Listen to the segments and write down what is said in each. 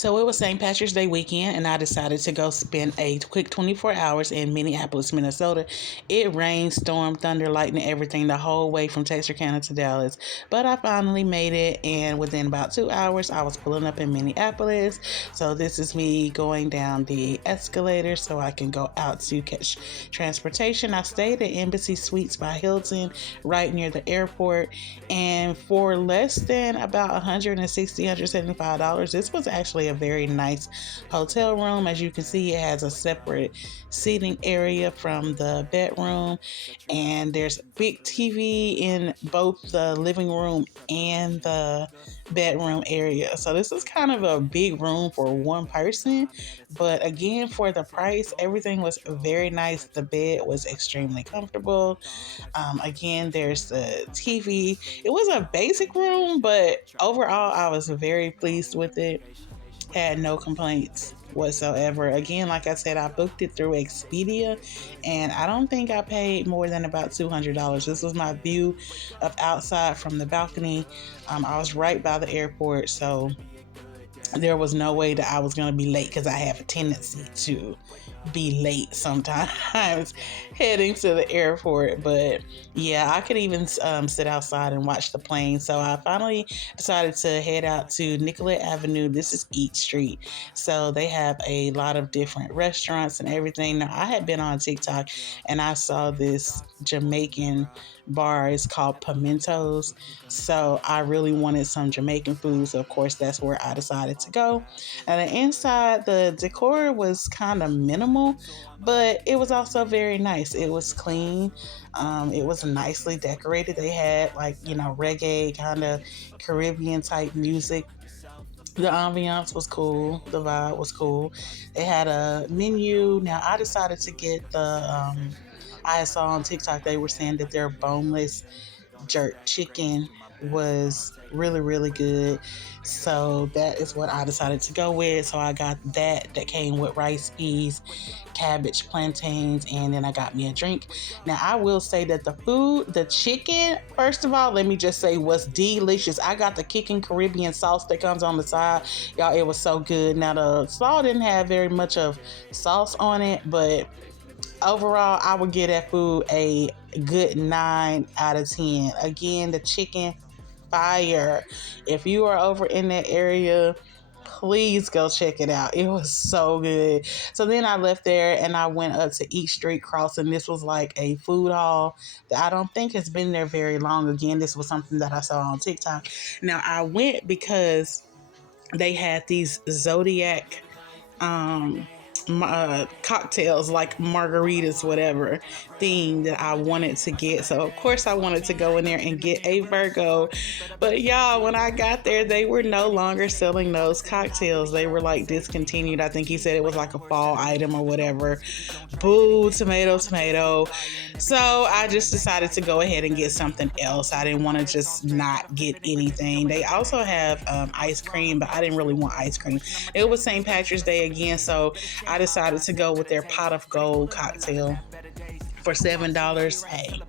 So it was St. Patrick's Day weekend, and I decided to go spend a quick 24 hours in Minneapolis, Minnesota. It rained, storm, thunder, lightning, everything the whole way from Texarkana to Dallas. But I finally made it, and within about 2 hours, I was pulling up in Minneapolis. So this is me going down the escalator so I can go out to catch transportation. I stayed at Embassy Suites by Hilton, right near the airport, and for less than about $160, $175, this was actually a very nice hotel room. As you can see, it has a separate seating area from the bedroom, and there's a big TV in both the living room and the bedroom area. So this is kind of a big room for one person, but again, for the price, everything was very nice. The bed was extremely comfortable. Again, there's the TV. It was a basic room, but overall, I was very pleased with it. Had no complaints whatsoever. Again, like I said, I booked it through Expedia, and I don't think I paid more than about $200. This was my view of outside from the balcony. I was right by the airport, so there was no way that I was going to be late, because I have a tendency to be late sometimes heading to the airport. But yeah, I could even sit outside and watch the plane. So I finally decided to head out to Nicollet Avenue. This is Eat Street. So they have a lot of different restaurants and everything. Now, I had been on TikTok and I saw this Jamaican bar. It's called Pimentos. So I really wanted some Jamaican food. So of course, that's where I decided to go. And the inside, the decor was kind of minimal, but it was also very nice. It was clean. It was nicely decorated. They had, like, reggae kind of Caribbean type music. The ambiance was cool. The vibe was cool. They had a menu. Now I decided to get I saw on TikTok they were saying that their boneless jerk chicken was really, really good. So that is what I decided to go with. So I got that. That came with rice, peas, cabbage, plantains, and then I got me a drink. Now, I will say that the food, the chicken, first of all, let me just say, was delicious. I got the kicking Caribbean sauce that comes on the side. Y'all, it was so good. Now, the sauce didn't have very much of sauce on it, but overall, I would give that food a good 9 out of 10. Again, the chicken, fire. If you are over in that area, please go check it out. It was so good. So then I left there and I went up to East Street Crossing. This was like a food hall that I don't think has been there very long. Again, this was something that I saw on TikTok. Now, I went because they had these Zodiac cocktails, like margaritas, whatever thing that I wanted to get. So of course I wanted to go in there and get a Virgo. But y'all, when I got there, they were no longer selling those cocktails. They were like discontinued. I think he said it was like a fall item or whatever. Boo, tomato, tomato. So I just decided to go ahead and get something else. I didn't want to just not get anything. They also have ice cream, but I didn't really want ice cream. It was St. Patrick's Day again, so I decided to go with their pot of gold cocktail for $7. Hey,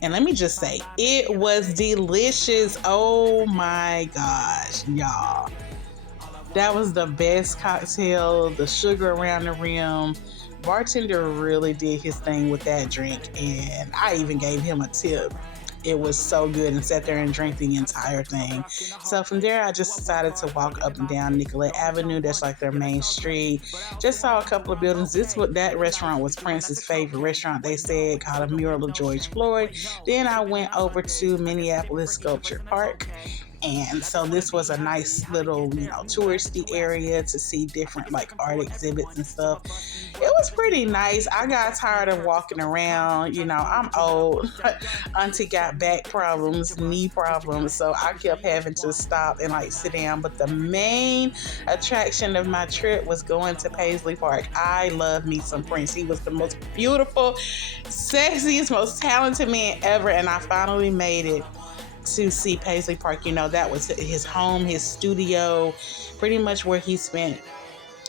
and let me just say, it was delicious. Oh my gosh, y'all. That was the best cocktail. The sugar around the rim. Bartender really did his thing with that drink, and I even gave him a tip. It was so good, and sat there and drank the entire thing. So from there, I just decided to walk up and down Nicollet Avenue. That's like their main street. Just saw a couple of buildings. That restaurant was Prince's favorite restaurant, they said, called a mural of George Floyd. Then I went over to Minneapolis Sculpture Park. And so this was a nice little, touristy area to see different like art exhibits and stuff. It was pretty nice. I got tired of walking around. I'm old. Auntie got back problems, knee problems. So I kept having to stop and like sit down. But the main attraction of my trip was going to Paisley Park. I love me some Prince. He was the most beautiful, sexiest, most talented man ever. And I finally made it to see Paisley Park. That was his home, his studio, pretty much where he spent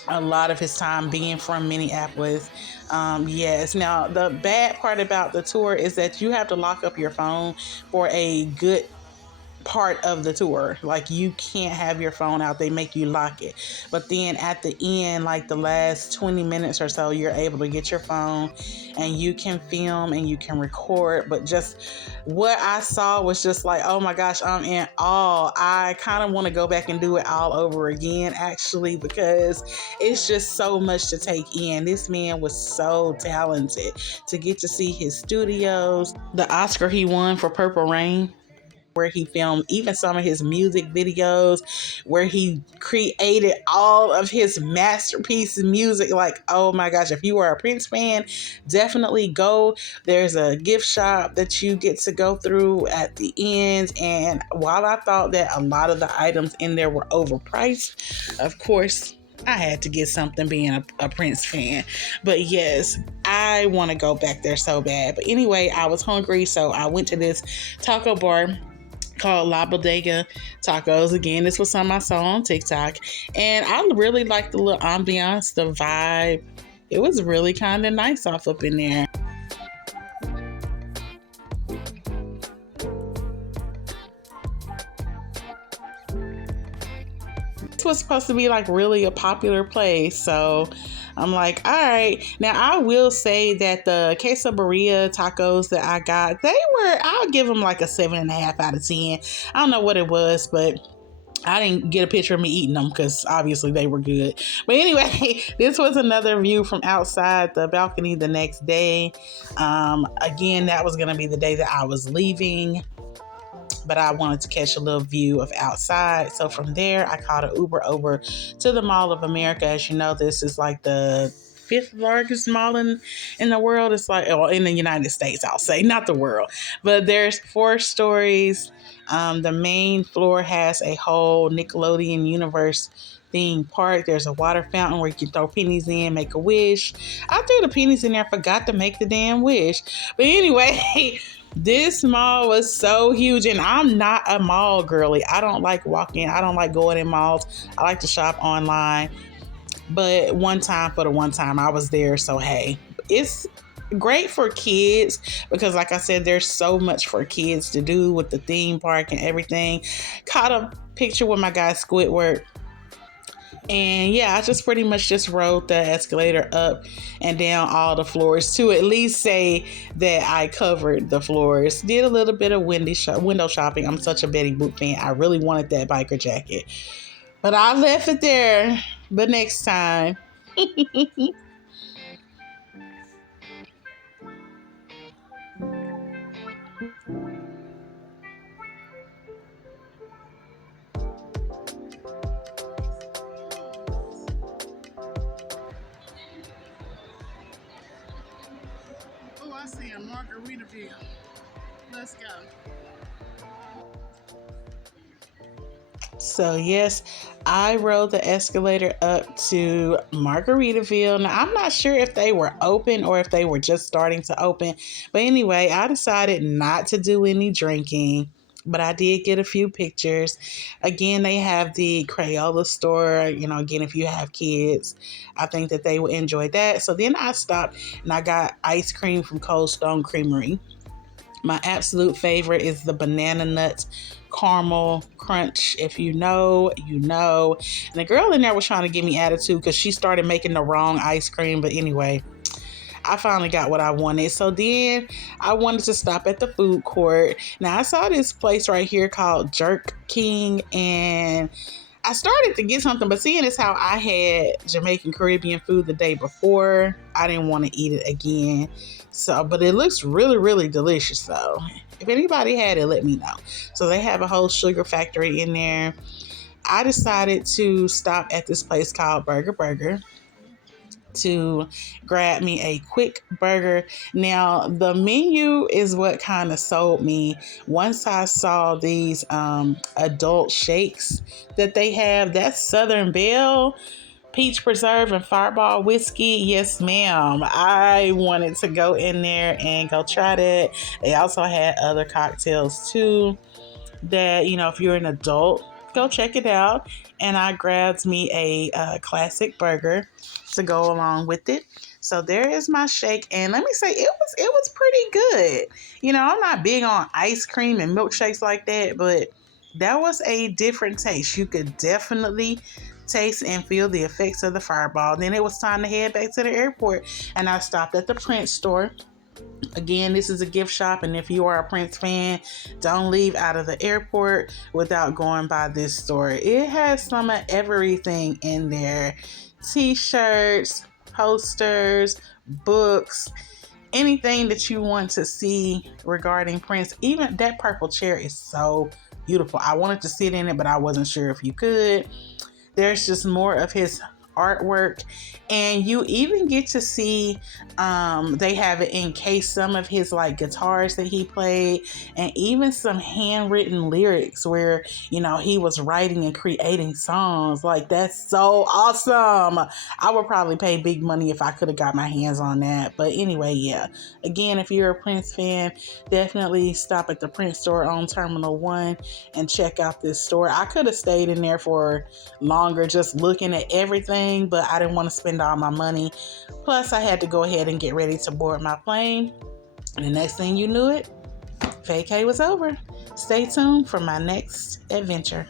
a lot of his time, being from Minneapolis. Yes. Now, the bad part about the tour is that you have to lock up your phone for a good part of the tour. Like, you can't have your phone out, they make you lock it. But then at the end, like the last 20 minutes or so, you're able to get your phone and you can film and you can record. But just what I saw was just like, oh my gosh, I'm in awe. I kind of want to go back and do it all over again, actually, because it's just so much to take in. This man was so talented. To get to see his studios, the Oscar he won for Purple Rain, where he filmed even some of his music videos, where he created all of his masterpiece music. Like, oh my gosh, if you are a Prince fan, definitely go. There's a gift shop that you get to go through at the end. And while I thought that a lot of the items in there were overpriced, of course, I had to get something being a Prince fan. But yes, I want to go back there so bad. But anyway, I was hungry, so I went to this taco bar called La Bodega Tacos. Again, this was something I saw on TikTok. And I really liked the little ambiance, the vibe. It was really kind of nice off up in there. Was supposed to be like really a popular place, so I'm like, all right. Now I will say that the quesadilla tacos that I got, I'll give them like a 7.5 out of 10. I don't know what it was, but I didn't get a picture of me eating them because obviously they were good. But anyway, this was another view from outside the balcony the next day. Again, that was going to be the day that I was leaving, but I wanted to catch a little view of outside. So from there, I caught an Uber over to the Mall of America. As you know, this is like the fifth largest mall in the world. It's like, well, in the United States, I'll say, not the world. But there's 4 stories. The main floor has a whole Nickelodeon universe theme park. There's a water fountain where you can throw pennies in, make a wish. I threw the pennies in there, forgot to make the damn wish. But anyway, this mall was so huge, and I'm not a mall girly. I don't like walking. I don't like going in malls. I like to shop online. But one time, I was there. So, hey, it's great for kids because, like I said, there's so much for kids to do with the theme park and everything. Caught a picture with my guy Squidward. And yeah, I just pretty much just rode the escalator up and down all the floors to at least say that I covered the floors. Did a little bit of window shopping. I'm such a Betty Boop fan. I really wanted that biker jacket, but I left it there the next time. Oh, I see a Margaritaville. Let's go. So yes, I rode the escalator up to Margaritaville. Now, I'm not sure if they were open or if they were just starting to open. But anyway, I decided not to do any drinking. But I did get a few pictures. Again, they have the Crayola store. You know, again, if you have kids, I think that they would enjoy that. So then I stopped and I got ice cream from Cold Stone Creamery. My absolute favorite is the banana nuts caramel crunch. If you know, you know. And the girl in there was trying to give me attitude because she started making the wrong ice cream. But anyway, I finally got what I wanted. So then I wanted to stop at the food court. Now I saw this place right here called Jerk King, and I started to get something, but seeing as how I had Jamaican Caribbean food the day before, I didn't want to eat it again. So, but it looks really, really delicious though. If anybody had it, let me know. So they have a whole sugar factory in there. I decided to stop at this place called Burger to grab me a quick burger. Now, the menu is what kind of sold me. Once I saw these adult shakes that they have, that's Southern Belle, peach preserve, and Fireball whiskey. Yes, ma'am. I wanted to go in there and go try that. They also had other cocktails too that, you know, if you're an adult, go check it out. And I grabbed me a classic burger to go along with it. So there is my shake, and let me say it was pretty good. You know, I'm not big on ice cream and milkshakes like that, but That was a different taste. You could definitely taste and feel the effects of the fireball. Then it was time to head back to the airport, and I stopped at the Prince store. Again, this is a gift shop, and if you are a Prince fan, don't leave out of the airport without going by this store. It has some of everything in there: t-shirts, posters, books, anything that you want to see regarding Prince. Even that purple chair is so beautiful. I wanted to sit in it, but I wasn't sure if you could. There's just more of his artwork, and you even get to see they have it encased some of his like guitars that he played, and even some handwritten lyrics where he was writing and creating songs. Like, that's so awesome. I would probably pay big money if I could have got my hands on that. But anyway, yeah, again, if you're a Prince fan, definitely stop at the Prince store on Terminal 1 and check out this store. I could have stayed in there for longer just looking at everything, but I didn't want to spend all my money. Plus, I had to go ahead and get ready to board my plane. And the next thing you knew it, vacay was over. Stay tuned for my next adventure.